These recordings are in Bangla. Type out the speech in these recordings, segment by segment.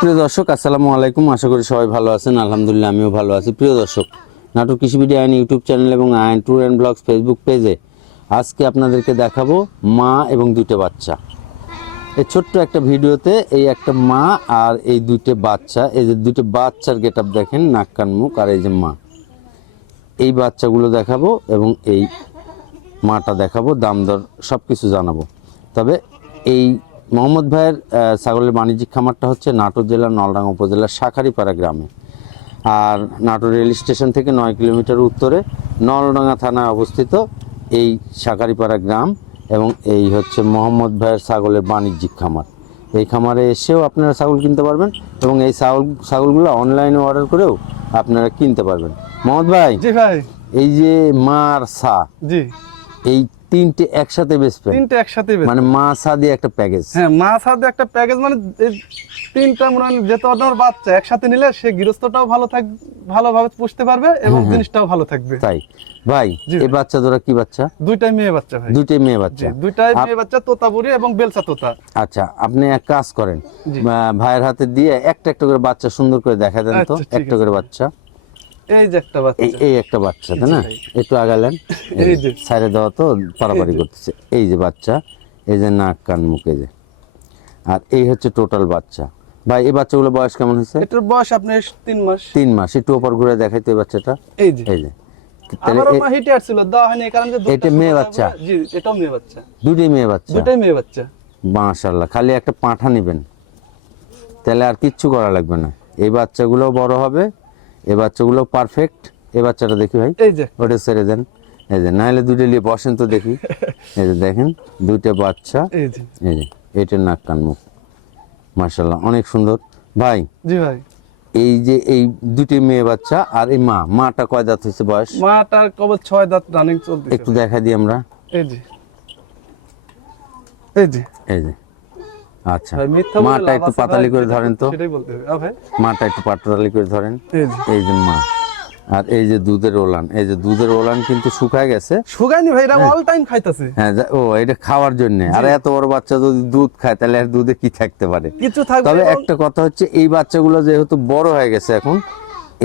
প্রিয় দর্শক, আসসালামু আলাইকুম। আশা করি সবাই ভালো আছেন। আলহামদুলিল্লাহ, আমিও ভালো আছি। প্রিয় দর্শক নাটক কৃষি ভিডিও আইন ইউটিউব চ্যানেল এবং আইন ট্যুর অ্যান্ড ব্লগস ফেসবুক পেজে আজকে আপনাদেরকে দেখাবো মা এবং দুইটা বাচ্চা। এই ছোট্ট একটা ভিডিওতে এই একটা মা আর এই দুইটা বাচ্চা, এই যে দুইটা বাচ্চার গেট আপ দেখেন, নাক, কান, মুখ আর এই যে মা। এই বাচ্চাগুলো দেখাবো এবং এই মাটা দেখাবো, দাম দর সব কিছু জানাব। তবে এই মোহাম্মদ ভাইয়ের ছাগলের বাণিজ্যিক খামারটা হচ্ছে নাটোর জেলার নলডাঙ্গা উপজেলার শাখারিপাড়া গ্রামে। আর নাটোর রেল স্টেশন থেকে নয় কিলোমিটার উত্তরে নলডাঙ্গা থানায় অবস্থিত এই শাখারিপাড়া গ্রাম এবং এই হচ্ছে মোহাম্মদ ভাইয়ের ছাগলের বাণিজ্যিক খামার। এই খামারে এসেও আপনারা ছাগল কিনতে পারবেন এবং এই ছাগল ছাগলগুলো অনলাইনে অর্ডার করেও আপনারা কিনতে পারবেন। মোহাম্মদ ভাই জি ভাই। এই যে মার সা জি। এই তিনটে একসাথে বেচবেন তিনটে একসাথে। মানে মা সা দিয়ে একটা প্যাকেজ হ্যাঁ মাছ হাতে একটা প্যাকেজ মানে তিনটা মনে হয় বাচ্চা একসাথে নিলে সে গৃহস্থটাও ভালো থাক ভালোভাবে পুষতে পারবে এবং জিনিসটাও ভালো থাকবে। তাই। ভাই এই বাচ্চা দুটা কি বাচ্চা? দুইটাই মেয়ে বাচ্চা ভাই। দুইটাই মেয়ে বাচ্চা। দুইটাই মেয়ে বাচ্চা তোতাপুরি এবং বেলচা তোতা। আচ্ছা আপনি এক কাজ করেন। ভাইয়ের হাতে দিয়ে একটা একটা করে বাচ্চা সুন্দর করে দেখা দেন তো। আচ্ছা, একটা করে বাচ্চা। এই যে একটা বাচ্চা। এই একটা বাচ্চা তাই না? একটু আগালেন। এই যে। সাইডে দেওয়া তো পারাপারি করতেছে। এই যে বাচ্চা এই যে নাক কান মুখ যে। আর এই হচ্ছে টোটাল বাচ্চা। ভাই এই বাচ্চাগুলো বয়স কেমন হয়েছে? এটার বয়স আপনার তিন মাস। তিন মাস। একটু ওপর ঘুরে দেখাইতে এই বাচ্চাটা। এই যে। এই যে। এটা মেয়ে বাচ্চা? জি এটাও মেয়ে বাচ্চা। দুটোই মেয়ে বাচ্চা। দুইটাই মেয়ে বাচ্চা। মাশাল্লাহ খালি একটা পাঁঠা নেবেন। তাহলে আর কিচ্ছু করা লাগবে না। এই বাচ্চাগুলো বড় হবে এই বাচ্চাগুলো পারফেক্ট এই বাচ্চাটা দেখি ভাই। এই যে। ওটা ছেড়ে দেন। এই যে নাহলে দুটো নিয়ে বসেন তো দেখি। এই যে দেখেন দুইটা বাচ্চা। এই যে। এই যে নাক কান মুখ। মাশাল্লাহ অনেক সুন্দর। ভাই জি ভাই। এই যে এই দুটি মেয়ে বাচ্চা আর এই মা মাটা কয় দাঁত হয়েছে বয়স? মাটার কবে ছয় দাঁত রানিং চলতেছে। একটু দেখা দিই আমরা। এই যে। এই যে। এই যে। আচ্ছা। মাটা একটু পাতালি করে ধরেন তো। সেটাই বলতে হবে। মাটা একটু পাতালি করে ধরেন। এই যে। মা। আর এই যে দুধের ওলান এই যে দুধের ওলান কিন্তু শুকায় গেছে। শুকায়নি ভাই এটা অল টাইম খাইতাছে। হ্যাঁ ও এটা খাওয়ার জন্য। আর এত বড় বাচ্চা যদি দুধ খায় তাহলে আর দুধে কি থাকতে পারে? কিছু থাকবে তবে একটা কথা হচ্ছে এই বাচ্চাগুলো যেহেতু বড় হয়ে গেছে এখন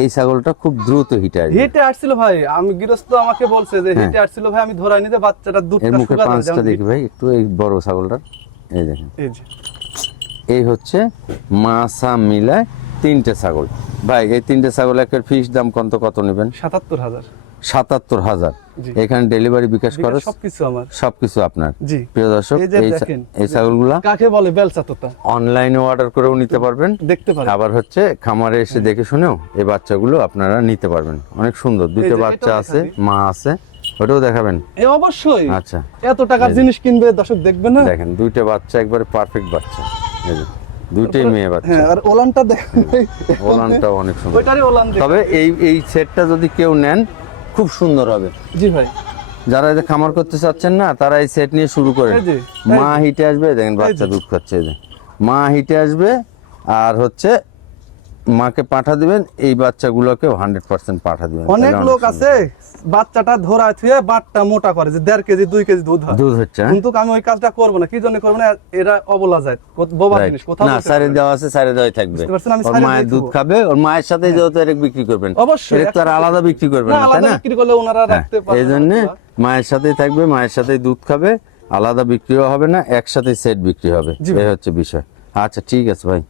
এই ছাগলটা খুব দ্রুত হিটে আসবে। হিটে আসছিল ভাই। আমি গৃহস্থ আমাকে বলছে যে হিটে আসছিল ভাই আমি ধরাই নিতে বাচ্চাটা দুধটা মুখে শুকাতে পাঁচটা দেখি ভাই একটু এই বড় ছাগলটা এই দেখেন। এই যে। এই হচ্ছে মাসা মিলায় তিনটে ছাগল। ভাই এই তিনটে ছাগল একের ফিস দাম কত কত নেবেন? সাতাত্তর হাজার। সাতাত্তর হাজার। এখানে ডেলিভারি বিকাশ খরচ? সবকিছু আমার। সবকিছু আপনার। জি। প্রিয় দর্শক এই ছাগলগুলা কাকে বলে অনলাইনে অর্ডার করেও নিতে পারবেন। দেখতে পারেন। আবার হচ্ছে খামারে এসে দেখে শুনেও এই বাচ্চাগুলো আপনারা নিতে পারবেন। অনেক সুন্দর দুটো বাচ্চা আছে মা আছে ওটাও দেখাবেন। এ অবশ্যই। আচ্ছা। এত টাকার জিনিস কিনবে দর্শক দেখবেন না? দেখেন দুইটা বাচ্চা একবারে পারফেক্ট বাচ্চা। দুইটাই মেয়ে বাচ্চা। হ্যাঁ আর ওলানটা দেখেন ওলানটা অনেক সুন্দর। ওইটারই ওলান তবে এই এই সেটটা যদি কেউ নেন খুব সুন্দর হবে। জি ভাই। যারা এই খামার করতে চাচ্ছেন না তারা এই সেট নিয়ে শুরু করেন। মা হিটে আসবে দেখেন বাচ্চা দুধ খাচ্ছে মা হিটে আসবে আর হচ্ছে মাকে পাঠা দিবেন এই বাচ্চাগুলোকেও হান্ড্রেড পার্সেন্ট পাঠা দিবেন। অনেক লোক আছে বাচ্চাটা ধরায় থুয়ে বাটটা মোটা করে যে দেড় কেজি দুই কেজি দুধ হয়। দুধ হচ্ছে হ্যাঁ? কিন্তু আমি ওই কাজটা করব না কি জন্য করব না এরা অবলা যায় বোবা জিনিস কোথাও না সারে দেওয়া আছে সারে দেওয়াই থাকবে। ওর মায়ের দুধ খাবে ওর মায়ের সাথে যেহেতু এর বিক্রি করবেন অবশ্যই, এর তো আর একসাথে। আলাদা বিক্রি করবেন না তাই না? বিক্রি করলে ওনারা হ্যাঁ, রাখতে পারবে এই জন্য মায়ের সাথেই থাকবে মায়ের সাথেই দুধ খাবে আলাদা বিক্রিও হবে না একসাথে সেট বিক্রি হবে এই হচ্ছে বিষয়। আচ্ছা ঠিক আছে ভাই।